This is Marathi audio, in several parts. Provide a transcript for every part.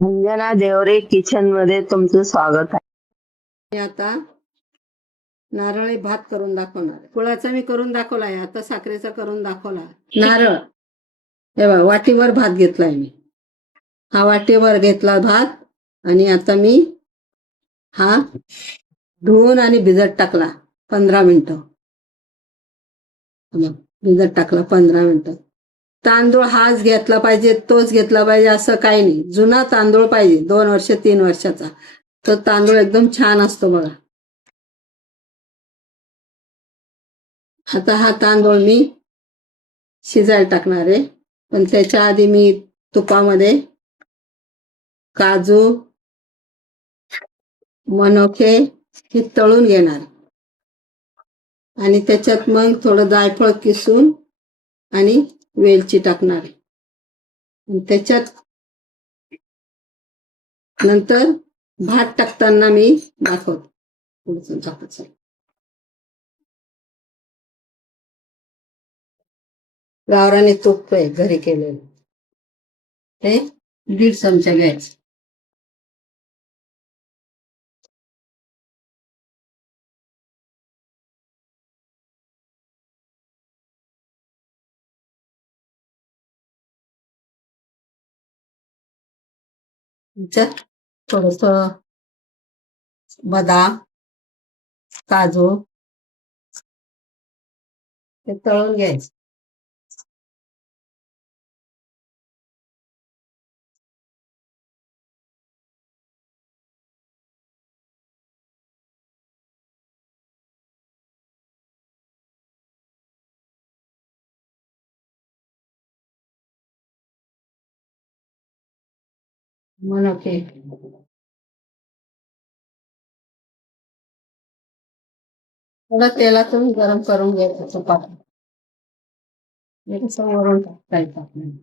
अंजना देवरे किचन मध्ये तुमचं स्वागत आहे. मी आता नारळी भात करून दाखवणार. गुळाचा मी करून दाखवलाय, आता साखरेचा करून दाखवला. नारळ हे बघा, वाटीवर भात घेतलाय मी. हा वाटीवर घेतला भात आणि आता मी हा धुवून आणि भिजत टाकला 15 मिनिटं. भिजत टाकला 15 मिनिटं. तांदूळ हाच घेतला पाहिजे, तोच घेतला पाहिजे असं काही नाही. जुना तांदूळ पाहिजे, 2 वर्ष 3 वर्षाचा. तो तांदूळ एकदम छान असतो बघा. आता हा तांदूळ मी शिजायला टाकणार आहे, पण त्याच्या आधी मी तुपामध्ये काजू मनुके हे तळून घेणार आणि त्याच्यात मग थोडं जायफळ किसून आणि वेलची टाकणार. त्याच्यात नंतर भात टाकताना मी दाखवतो. गावरानी तूप आहे घरी केलेलं, हे 1.5 चमचा घ्यायचं. त्याच्यात थोडस बदाम काजू हे तळून घ्यायचं. मनुके थोडं तेलातून गरम करून घ्यायचं तुपात. वरून टाकायचं आपल्याला.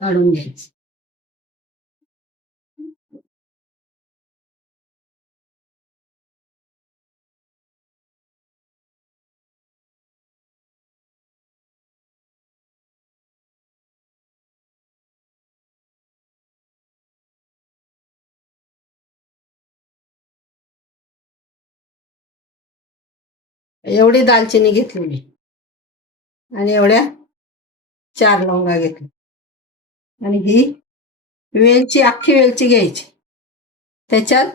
काढून घ्यायचं. एवढी दालचिनी घेतली मी आणि एवढ्या 4 लवंगा घेतल्या आणि ही वेलची, अख्खी वेलची घ्यायची. त्याच्यात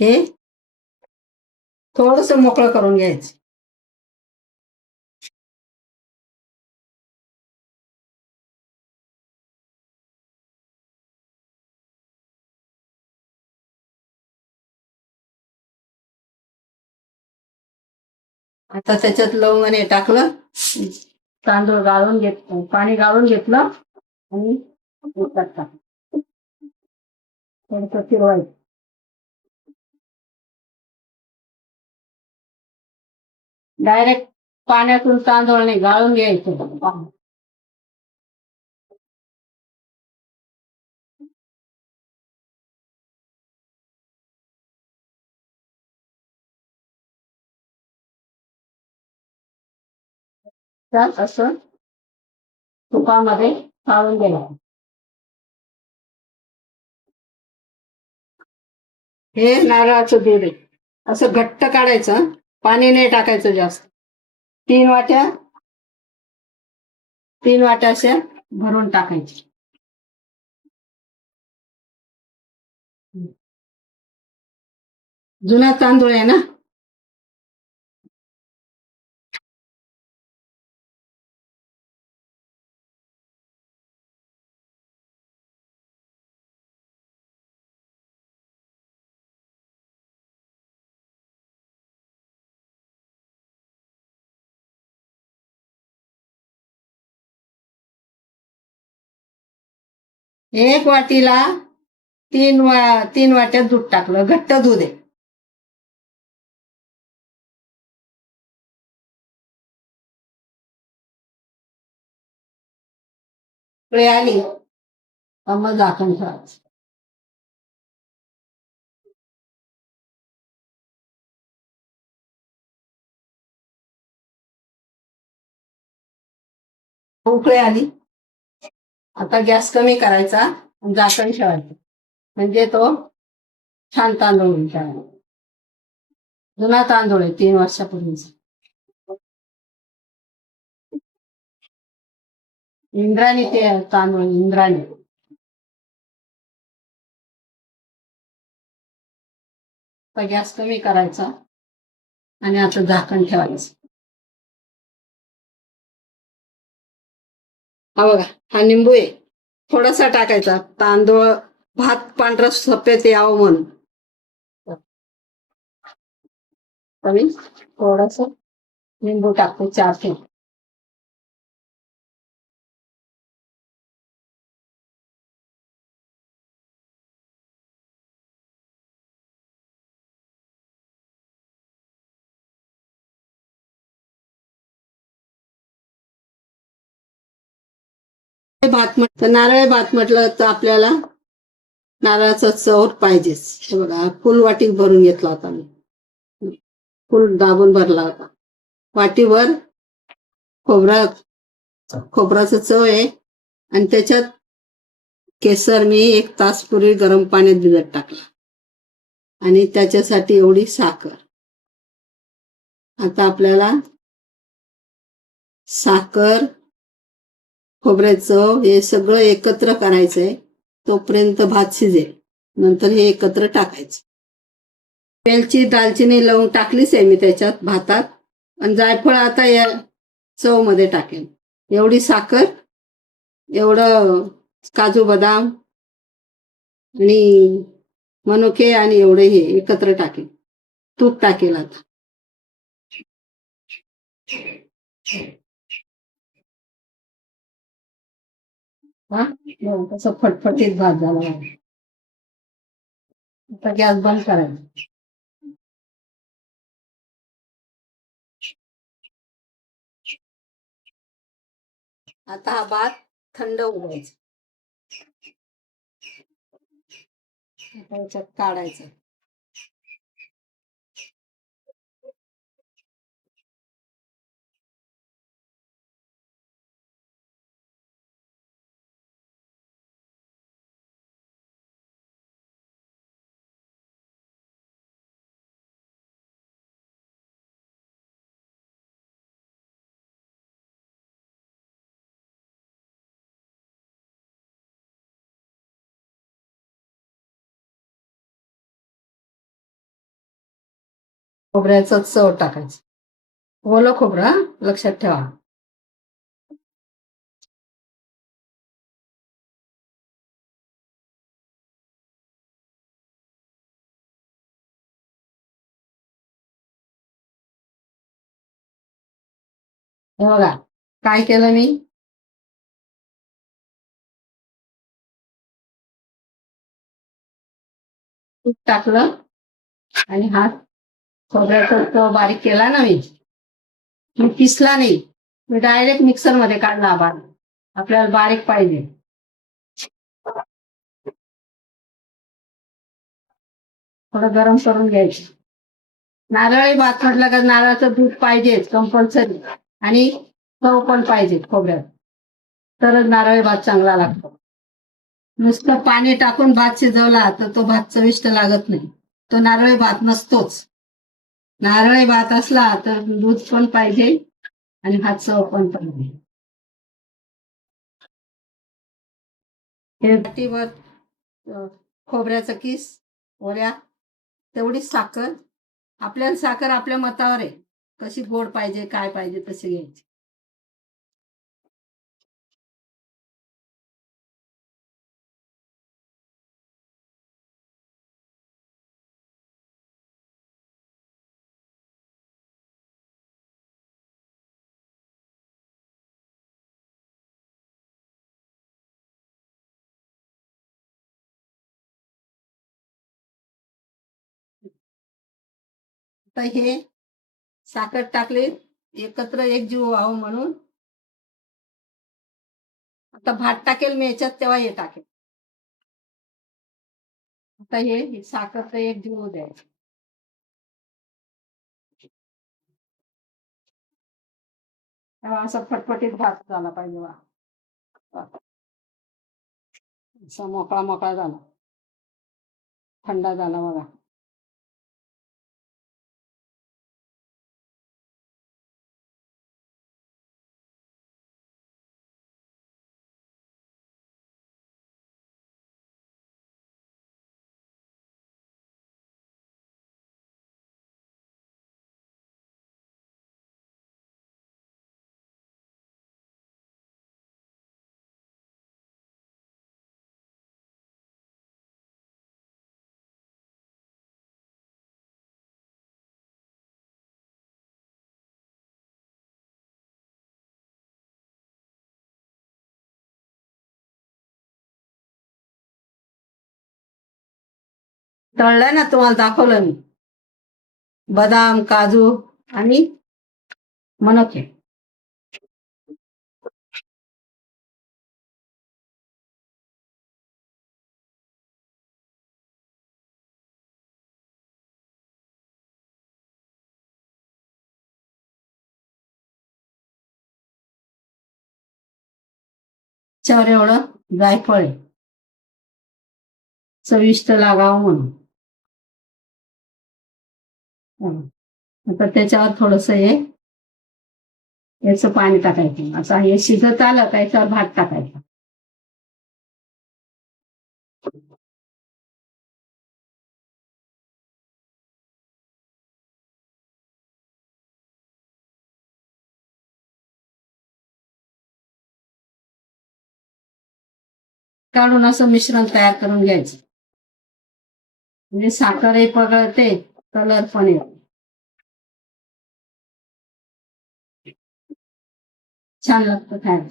हे थोडस मोकळं करून घ्यायचं. आता त्याच्यात लवंगाने टाकलं, तांदूळ गाळून घेतलं, पाणी गाळून घेतलं आणि टाकलं. थोडस फिरवायचं. डायरेक्ट पाण्यातून तांदूळ नाही, गाळून घ्यायचं. त्यात असं तुपामध्ये काढून घ्यायचं. हे नारळाचं दूध आहे, असं घट्ट काढायचं, पाणी नाही टाकायचं जास्त. 3 वाट्या अशा भरून टाकायची. जुना तांदूळ आहे ना. एक वाटीला 3 वाट्या दूध टाकलं, घट्ट दूध आहे. उकळी आली का मग झाकण ठेवायचं. उकळी आली, आता गॅस कमी करायचा आणि झाकण ठेवायचं, म्हणजे तो छान तांदूळ होईल. जुना तांदूळ आहे, 3 वर्षापूर्वीचा. इंद्राणी ते तांदूळ, इंद्राणी. आता गॅस कमी करायचा आणि आता झाकण ठेवायचं. हा बघा, हा लिंबू आहे, थोडासा टाकायचा, तांदूळ भात पांढरा सफेद यावं म्हणून. आणि थोडस लिंबू टाकतो, 4 थेंब. नारळ भात म्हटलं तर आपल्याला नारळाचा चव पाहिजेच. हे बघा, फुल वाटी भरून घेतला होता मी, फुल दाबून भरला होता. वाटीवर खोबराचं चव आहे. आणि त्याच्यात केसर मी 1 तास पूर्वी गरम पाण्यात भिजत टाकला, आणि त्याच्यासाठी एवढी साखर. आता आपल्याला साखर, खोबऱ्याचं हे सगळं एकत्र करायचंय, तोपर्यंत भात शिजेल. नंतर हे एकत्र टाकायचं. वेलची, दालचिनी, लवंग टाकलीच आहे मी त्याच्यात भातात. आणि जायफळ आता या चव मध्ये टाकेल. एवढी साखर, एवढं काजू बदाम आणि मनुके आणि एवढे हे एकत्र टाकेल. तूप टाकेल आता. हा, कसं फटफटीत भात झाला. आता गॅस बंद करायचा. आता हा भात थंड होऊ द्यायचा. त्याच्यात काढायचं. खोबऱ्याचं चव टाकायचं. ओलं खोबरं लक्षात ठेवा. हे बघा, काय केलं मी, तूप टाकलं आणि हा खोबऱ्याचा चव बारीक केला ना मी पिसला नाही, मी डायरेक्ट मिक्सर मध्ये काढला. आपल्याला बारीक पाहिजे. थोडं गरम करून घ्यायचं. नारळी भात म्हटलं का नारळाचं दूध पाहिजेच कंपल्सरी, आणि चव पण पाहिजे खोबऱ्यात, तरच नारळी भात चांगला लागतो. नुसतं पाणी टाकून भात शिजवला तर तो भात चविष्ट लागत नाही, तो नारळी भात नसतोच. नारळी भात असला तर दूध पण पाहिजे आणि भात चव पण पाहिजे. हे वाटीवर खोबऱ्याचा किस, ओऱ्या, तेवढीच साखर. आपल्याला साखर आपल्या मतावर आहे, कशी गोड पाहिजे काय पाहिजे तशी घ्यायची. तर हे साखर टाकली एकत्र एक जीव व्हावं म्हणून. आता भात टाकेल मी याच्यात तेव्हा हे टाकेल. आता हे साखर एक जीव होऊ द्यायचं. तेव्हा असं फटफटीत भात झाला पाहिजे. वा असा मोकळा मोकळा झाला, थंड झाला बघा. तळलंय ना, तुम्हाला दाखवलं मी. बदाम, काजू आणि मनुके. त्याच्यावर एवढं जायफळ आहे, चविष्ट लागावं म्हणून. आता त्याच्यावर थोडस हे याचं पाणी टाकायचं. असं हे शिजत आलं का याच्यावर भात टाकायचा. काढून असं मिश्रण तयार करून घ्यायचं. म्हणजे साखरही पगळते, कलर पण येतो. छान लागतं खायला.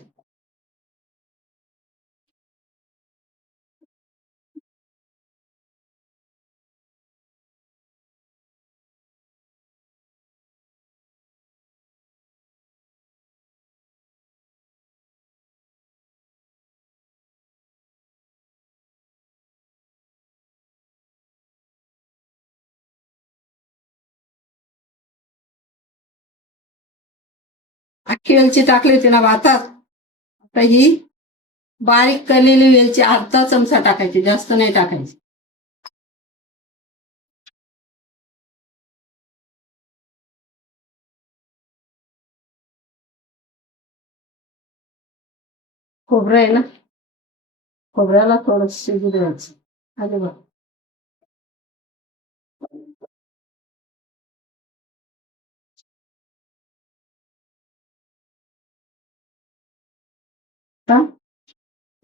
अख्खी वेलची टाकली होती ना भातात. आता ही बारीक केलेली वेलची अर्धा चमचा टाकायची, जास्त नाही टाकायची. खोबरं आहे ना, खोबऱ्याला थोडं शिजू द्यायचं. अरे बघ,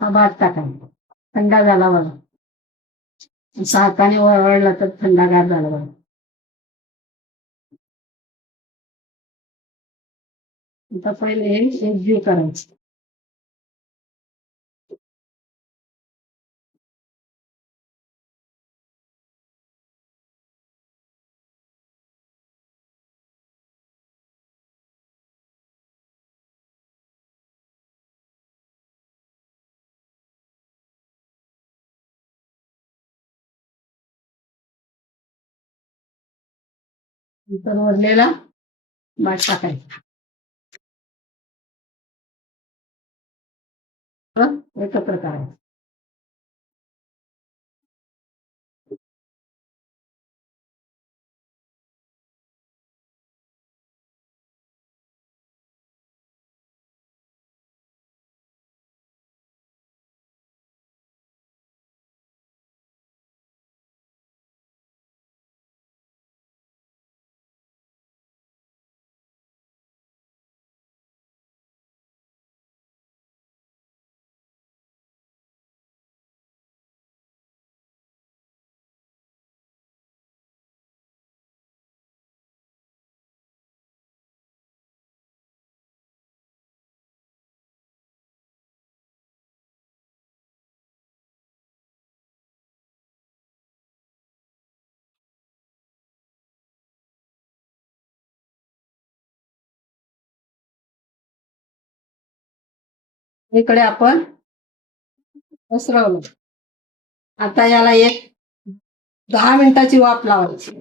हा भात टाकायचा. थंडा झाला बघा, हाताने वळवळला तर थंडागार झाला बघा. आता पहिले हे एकजीव करायचं. नंतर वरलेला भात टाकायचा. एकत्र करायचं. इकडे आपण पसरवलं. आता याला एक 10 मिनिटाची वाफ लावायची.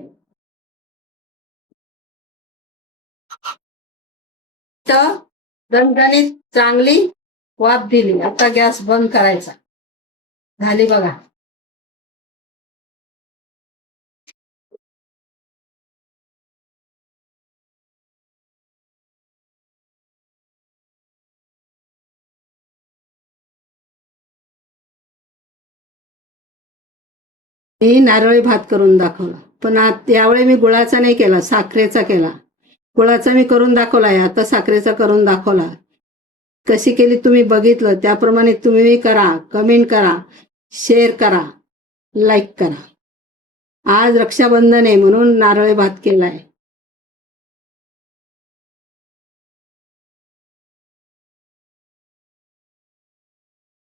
तर दणदणीत चांगली वाफ दिली. आता गॅस बंद करायचा. झाली बघा. मी नारळी भात करून दाखवला, पण यावेळी मी गुळाचा नाही केला, साखरेचा केला. गुळाचा मी करून दाखवलाय, आता साखरेचा करून दाखवला. कशी केली तुम्ही बघितलं, त्याप्रमाणे तुम्ही करा, कमेंट करा, शेअर करा, लाईक करा. आज रक्षाबंधन आहे म्हणून नारळी भात केलाय.